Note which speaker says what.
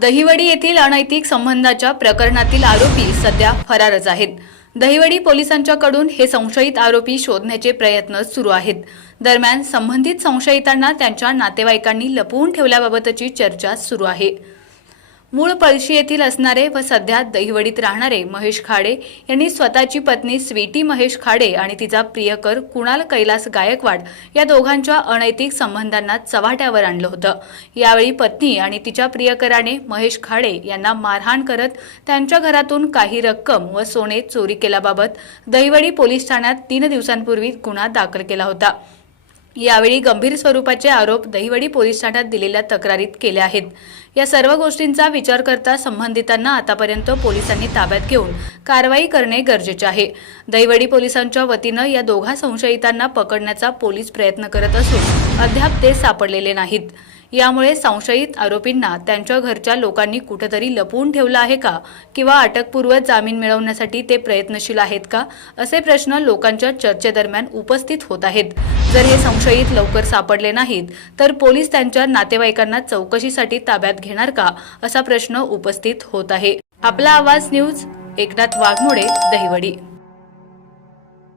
Speaker 1: दहिवडी येथील अनैतिक संबंधाच्या प्रकरणातील आरोपी सध्या फरारच आहेत. दहिवडी पोलिसांच्याकडून हे संशयित आरोपी शोधण्याचे प्रयत्न सुरू आहेत. दरम्यान संबंधित संशयितांना त्यांच्या नातेवाईकांनी लपवून ठेवल्याबाबतची चर्चा सुरू आहे. मूळ पळशी येथील असणारे व सध्या दहिवडीत राहणारे महेश खाडे यांनी स्वतःची पत्नी स्वीटी महेश खाडे आणि तिचा प्रियकर कुणाल कैलास गायकवाड या दोघांच्या अनैतिक संबंधांना चव्हाट्यावर आणलं होतं. यावेळी पत्नी आणि तिच्या प्रियकराने महेश खाडे यांना मारहाण करत त्यांच्या घरातून काही रक्कम व सोने चोरी केल्याबाबत दहिवडी पोलीस ठाण्यात तीन दिवसांपूर्वी गुन्हा दाखल केला होता. यावेळी गंभीर स्वरूपाचे आरोप दहिवडी पोलीस ठाण्यात दिलेल्या तक्रारीत केले आहेत. या सर्व गोष्टींचा विचार करता संबंधितांना आतापर्यंत पोलिसांनी ताब्यात घेऊन कारवाई करणे गरजेचे आहे. दहिवडी पोलिसांच्या वतीनं या दोघा संशयितांना पकडण्याचा पोलीस प्रयत्न करत असून अद्याप ते सापडलेले नाहीत. यामुळे संशयित आरोपींना त्यांच्या घरच्या लोकांनी कुठेतरी लपवून ठेवलं आहे का? किंवा अटकपूर्व जामीन मिळवण्यासाठी ते प्रयत्नशील आहेत का? असे प्रश्न लोकांच्या चर्चेदरम्यान उपस्थित होत आहेत. जर हे संशयित लवकर सापडले नाहीत तर पोलीस त्यांच्या नातेवाईकांना चौकशीसाठी ताब्यात घेणार का? असा प्रश्न उपस्थित होत आहे. आपला आवाज न्यूज एकनाथ वाघमोडे दहिवडी.